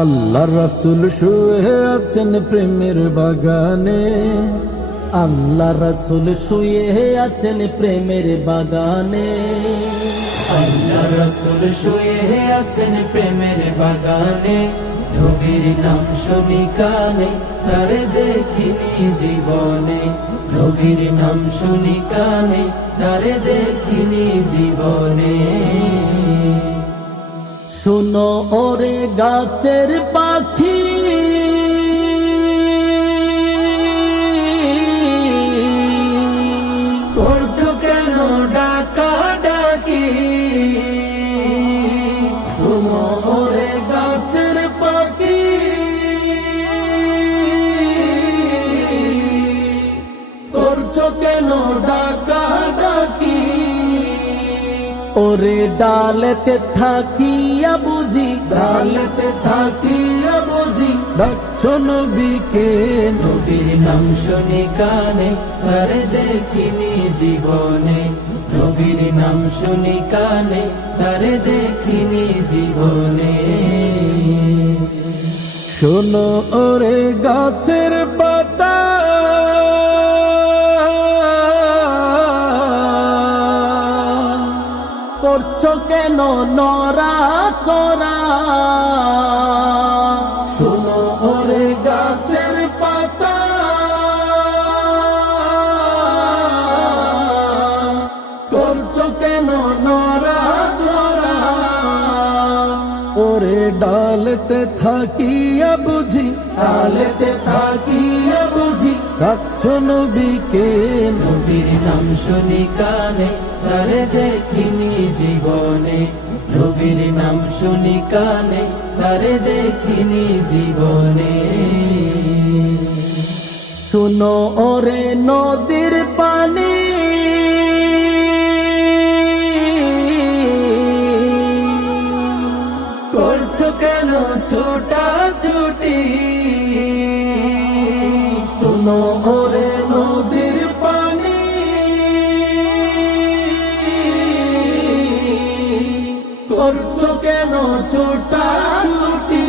আল্লাহ রাসূল শুয়ে আছেন প্রেমের বাগানে, আল্লাহ রাসূল শুয়ে আছেন প্রেমের বাগানে, আল্লাহ রাসূল শুয়ে আছেন প্রেমের বাগানে। নবীর নাম শুনি কানে, তারে দেখিনি জীবনে, নবীর নাম শুনি কানে, তারে দেখিনি জীবনে। শুনো ওরে গাছের পাখি, করছো কেন ডাকা ডাকি, শুনো ওরে গাছের পাখি, করছো কেন ডাকা ডাকি। ওরে ডালেতে থাকিয়া বুঝি, ডালেতে থাকিয়া বুঝি ডাকছো নবীকে, নবীর নাম শুনি কানে, তারে দেখিনি জীবনে, নবীর নাম শুনি কানে, তারে দেখিনি জীবনে। শোনো ওরে গাছের পাতা, করছো কেন নরা চরা, শুনো ওরে গাছের পাতা, করছো কেন নরা চরা। ওরে ডালতে থাকিয়া বুঝি, ডালতে থাকিয়া বুঝি ডাকছো নবীকে, নবীর নাম শুনি কানে, তারে দেখিনি জীবনে, নবীর নাম শুনি কানে, তারে দেখিনি জীবনে। শুনো ওরে নদীর পানি, করছো কেন ছোটা ছুটি, শুনো ওরে নদীর পানি, করছো কেন ছোটা ছুটি।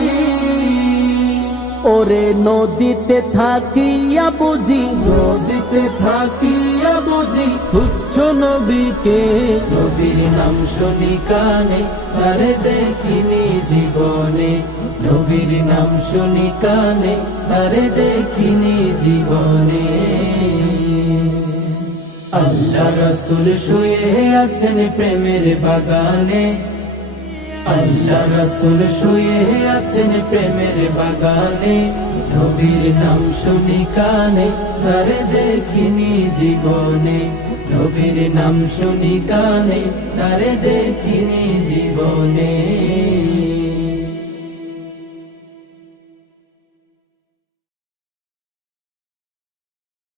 ওরে নদীতে থাকিয়া বুঝি, নদীতে থাকিয়া বুঝি খুঁজছো নবীকে, নবীর নাম শুনি কানে, তারে দেখিনি জীবনে, নবীর নাম শুনি কানে, তারে দেখিনি জীবনে। আল্লাহ রাসূল শুয়ে আছেন প্রেমের বাগানে, আল্লাহ রাসূল শুয়ে আছেন প্রেমের বাগানে। নবীর নাম শুনি কানে, তারে দেখিনি জীবনে, নবীর নাম শুনি কানে, তারে দেখিনি জীবনে।